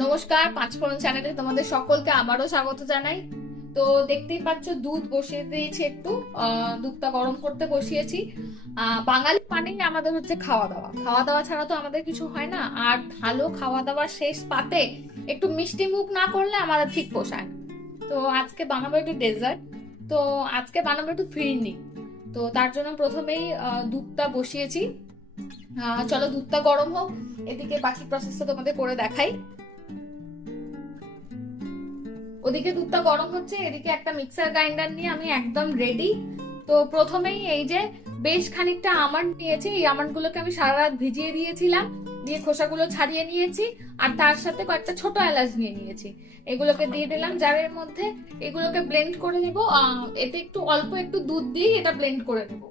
নমস্কার, পাঁচফোড়ন চ্যানেলে তোমাদের সকলকে আবারও স্বাগত জানাই। তো দেখতেই পাচ্ছ দুধ বসিয়ে দিয়েছি, একটু দুধটা গরম করতে বসিয়েছি। বাঙালি মানেই আমাদের হচ্ছে খাওয়া দাওয়া, খাওয়া দাওয়া ছাড়া তো আমাদের কিছু হয় না। আর ভালো খাওয়া দাওয়ার শেষ পাতে একটু মিষ্টি মুখ না করলে আমাদের ঠিক পোষায় না। তো আজকে বানাবো একটু ডেজার্ট। তো আজকে বানাবো একটু ফিরনি। তো তার জন্য প্রথমেই দুধটা বসিয়েছি। চলো দুধটা গরম হোক, এদিকে বাকি প্রসেসটা তোমাদের করে দেখাই। ওদিকে দুধটা গরম হচ্ছে, এদিকে একটা মিক্সার গ্রাইন্ডার নিয়ে আমি একদম রেডি। তো প্রথমেই এই যে বেশ খানিকটা আমন্ড নিয়েছি, এই আমন্ড গুলোকে আমি সারা রাত ভিজিয়ে দিয়েছিলাম, দিয়ে খোসাগুলো ছাড়িয়ে নিয়েছি। আর তার সাথে কয়েকটা ছোট এলাচ নিয়ে নিয়েছি, এগুলোকে দিয়ে দিলাম জারের মধ্যে। এগুলোকে ব্লেন্ড করে নেব। এতে একটু অল্প একটু দুধ দিয়ে এটা ব্লেন্ড করে নেব।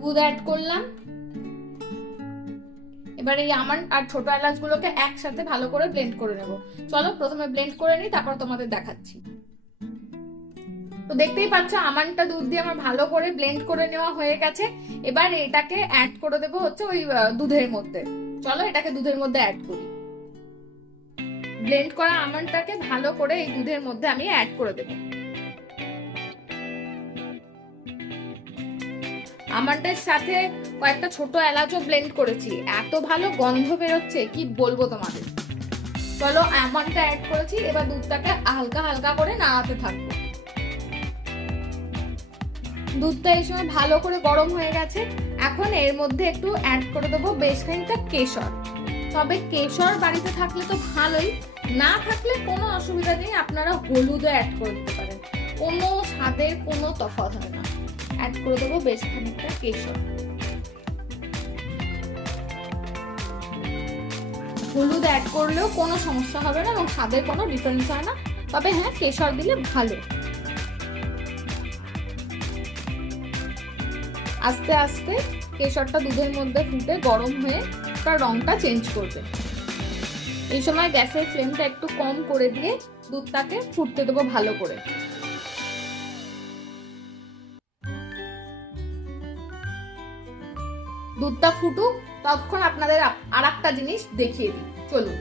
দুধ অ্যাড করলাম। এবার এই আমন্ড আর ছোট এলাচ গুলোকে একসাথে ভালো করে ব্লেন্ড করে নেব। চলো প্রথমে ব্লেন্ড করে নিই, তারপর তোমাদের দেখাচ্ছি। তো দেখতেই পাচ্ছ আমন্ডটা দুধ দিয়ে আমার ভালো করে ব্লেন্ড করে নেওয়া হয়ে গেছে। এবার এটাকে অ্যাড করে দেবো হচ্ছে ওই দুধের মধ্যে। চলো এটাকে দুধের মধ্যে অ্যাড করি। ব্লেন্ড করা আমন্ডটাকে ভালো করে এই দুধের মধ্যে আমি অ্যাড করে দেবো। আমন্ডের সাথে কয়েকটা ছোট এলাচও ব্লেন্ড করেছি, এত ভালো গন্ধ বেরোচ্ছে কি বলবো তোমাদের। চলো আমন্ডটা অ্যাড করেছি, এবার দুধটাকে হালকা হালকা করে নাড়াতে থাকবো। দুধটা এই সময় ভালো করে গরম হয়ে গেছে। এখন এর মধ্যে একটু অ্যাড করে দেবো বেশ খানিকটা কেশর। তবে কেশর বাড়িতে থাকলে তো ভালোই, না থাকলে কোনো অসুবিধা নেই, আপনারা হলুদও অ্যাড করে দিতে পারেন, কোনো স্বাদের কোনো তফাৎ হয় না। অ্যাড করে দেবো বেশ খানিকটা কেশর। হলুদ অ্যাড করলেও কোনো সমস্যা হবে না এবং স্বাদের কোনো ডিফারেন্স হয় না, তবে হ্যাঁ কেশর দিলে ভালো। আস্তে আস্তে কেশরটা দুধের মধ্যে ফুটে গরম হয়ে তার রংটা চেঞ্জ করবে। এই সময় গ্যাসের ফ্লেমটা একটু কম করে দিয়ে দুধটাকে ফুটতে দেবো ভালো করে। দুধটা ফুটুক, তখন আপনাদের আর একটা জিনিস দেখিয়ে দিই, চলুন।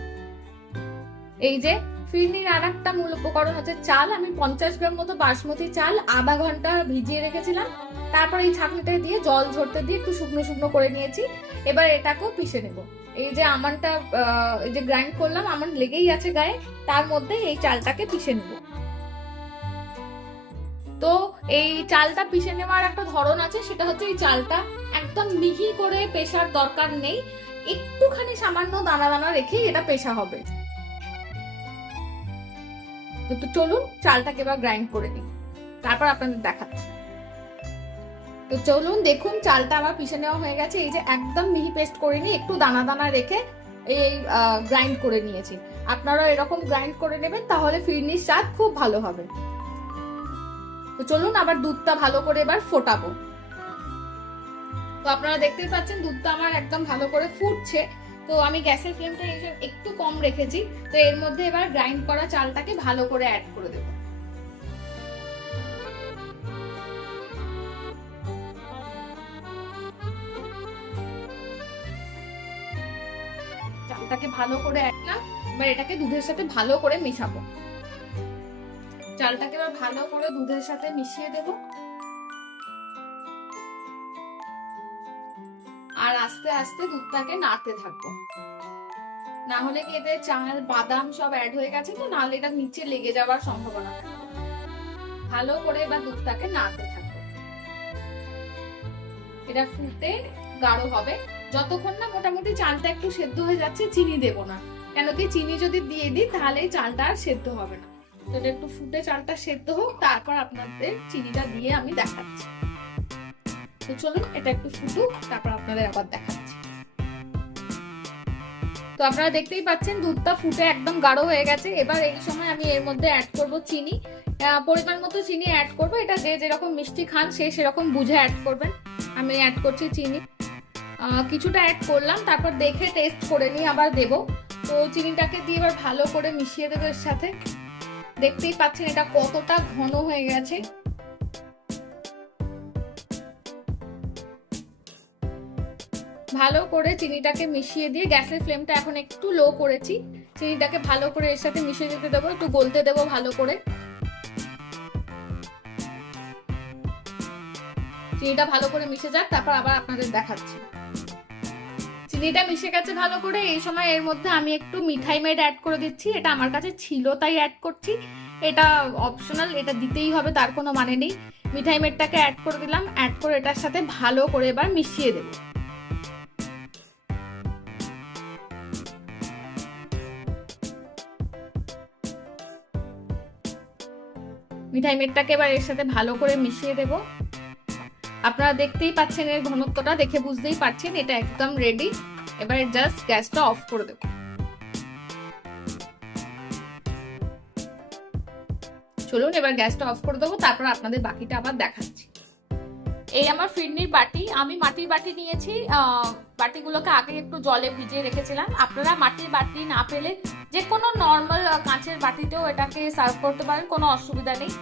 এই যে ফিরনির আর একটা মূল উপকরণ হচ্ছে চাল। আমি 50 গ্রাম মতো বাসমতি চাল আধা ঘন্টা ভিজিয়ে রেখেছিলাম, তারপর এই ছাঁকনিটা দিয়ে জল ঝরতে দিয়ে একটু শুকনো শুকনো করে নিয়েছি। এবার এটাকেও পিষে নেব। এই যে আমন্ডটা এই যে গ্রাইন্ড করলাম, আমন্ড লেগেই আছে গায়ে, তার মধ্যে এই চালটাকে পিষে নেব। তো এই চালটা পিষে নেওয়ার একটা ধরন আছে, সেটা হচ্ছে এই চালটা একদম মিহি করে পেশার দরকার নেই, একটুখানি সামান্য দানা দানা রেখে এটা পেশা হবে। তো চলুন চালটাকে এবার গ্রাইন্ড করে নিই, তারপর আপনাদের দেখাচ্ছি। তো চলুন দেখুন চালটা আবার পিষে নেওয়া হয়ে গেছে। এই যে একদম মিহি পেস্ট করিনি, একটু দানা দানা রেখে এই গ্রাইন্ড করে নিয়েছি। আপনারা এরকম গ্রাইন্ড করে নেবেন, তাহলে ফিরনির স্বাদ খুব ভালো হবে। তো চলুন আবার দুধটা ভালো করে এবার ফোটাবো। তো আপনারা দেখতেই পাচ্ছেন দুধটা আমার একদম ভালো করে ফুটছে। তো আমি গ্যাসের ফ্লেমটা একটু কম রেখেছি। তো এর মধ্যে এবার গ্রাইন্ড করা চালটাকে ভালো করে অ্যাড করে দেব। চালটাকে ভালো করে অ্যাড করলাম। এবার এটাকে দুধের সাথে ভালো করে মিশাবো। চালটাকে এবার ভালো করে দুধের সাথে মিশিয়ে দেব। আর আস্তে আস্তে দুধটাকে নাড়তে থাকবো, না হলে কি এতে চাল বাদাম সব অ্যাড হয়ে গেছে, তো নাহলে এটা নিচে লেগে যাওয়ার সম্ভাবনা থাকে। ভালো করে এবার দুধটাকে নাড়তে থাকবো। এটা ফুটে গাঢ় হবে, যতক্ষণ না মোটামুটি চালটা একটু সেদ্ধ হয়ে যাচ্ছে। চিনি দেব না, কেন কি চিনি যদি দিয়ে দিই তাহলে চালটা আর সেদ্ধ হবে না। তো এটা একটু ফুটে চালটা সেদ্ধ হোক, তারপর আপনাদের চিনিটা দিয়ে আমি দেখাচ্ছি। তো চলুন এটা একটু ফুটুক, তারপর আপনাদের আবার দেখাচ্ছি। তো আপনারা দেখতেই পাচ্ছেন দুধটা ফুটে একদম গাঢ় হয়ে গেছে। এবার এই সময় আমি এর মধ্যে অ্যাড করব চিনি। পরিমাণ মতো চিনি অ্যাড করবো, এটা যে যেরকম মিষ্টি খান সে সেরকম বুঝে অ্যাড করবেন। আমি অ্যাড করছি চিনি, কিছুটা অ্যাড করলাম, তারপর দেখে টেস্ট করে নিয়ে আবার দেব। তো চিনিটাকে দিয়ে এবার ভালো করে মিশিয়ে দেবো এর সাথে। দেখতেই পাচ্ছেন এটা কতটা ঘন হয়ে গেছে। ভালো করে চিনিটাকে মিশিয়ে দিয়ে গ্যাসের ফ্লেমটা এখন একটু লো করেছি, চিনিটাকে ভালো করে এর সাথে মিশিয়ে দিতে দেবো, একটু গলতে দেবো ভালো করে। চিনিটা ভালো করে মিশে যাক, তারপর আবার আপনাদের দেখাচ্ছি। চিনিটা মিশে গেছে ভালো করে। এই সময় এর মধ্যে আমি একটু মিঠাই মেড অ্যাড করে দিচ্ছি। এটা আমার কাছে ছিল তাই অ্যাড করছি, এটা অপশনাল, এটা দিতেই হবে তার কোনো মানে নেই। মিঠাই মেডটাকে অ্যাড করে দিলাম, অ্যাড করে এটার সাথে ভালো করে এবার মিশিয়ে দেব। মিঠাই মেডটাকে এবার এর সাথে ভালো করে মিশিয়ে দেব। আপনারা দেখতেই পাচ্ছেন এর ঘনত্বটা, দেখে বুঝতেই পারছেন এটা একদম রেডি। এবার জাস্ট গ্যাসটা অফ করে দেব। চলুন এবার গ্যাসটা অফ করে দেবো, তারপর আপনাদের বাকিটা আবার দেখাচ্ছি। এই আমার ফিরনির বাটি, আমি মাটির বাটি নিয়েছি। বাটিগুলোকে আগে একটু জলে ভিজিয়ে রেখেছিলাম। আপনারা মাটির বাটি না পেলে যে কোনো নর্মাল কাঁচের বাটিতেও এটাকে সার্ভ করতে পারেন, কোনো অসুবিধা নেই।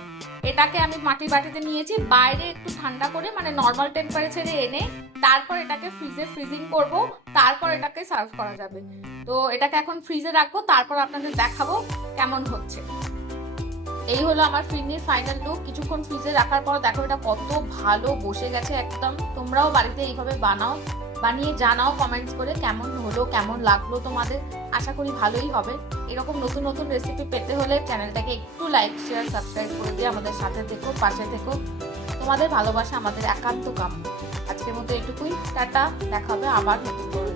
এটাকে আমি মাটির বাটিতে নিয়েছি, বাইরে একটু ঠান্ডা করে মানে নর্মাল টেম্পারেচারে এনে তারপর এটাকে ফ্রিজিং করব, তারপর এটাকে সার্ভ করা যাবে। তো এটাকে এখন ফ্রিজে রাখবো, তারপর আপনাদের দেখাবো কেমন হচ্ছে। এই হলো আমার ফিরনির ফাইনাল লুক। কিছুক্ষণ ফ্রিজে রাখার পর দেখো এটা কত ভালো বসে গেছে একদম। তোমরাও বাড়িতে এইভাবে বানাও, বানিয়ে জানাও কমেন্টস করে কেমন হলো, কেমন লাগলো তোমাদের। আশা করি ভালোই হবে। এরকম নতুন নতুন রেসিপি পেতে হলে চ্যানেলটাকে একটু লাইক শেয়ার সাবস্ক্রাইব করে দিয়ে আমাদের সাথে থেকো, পাশে থেকো। তোমাদের ভালোবাসা আমাদের একান্ত কাম্য। আজকের মতো এইটুকুই, টাটা, দেখা হবে আবার নতুন করে।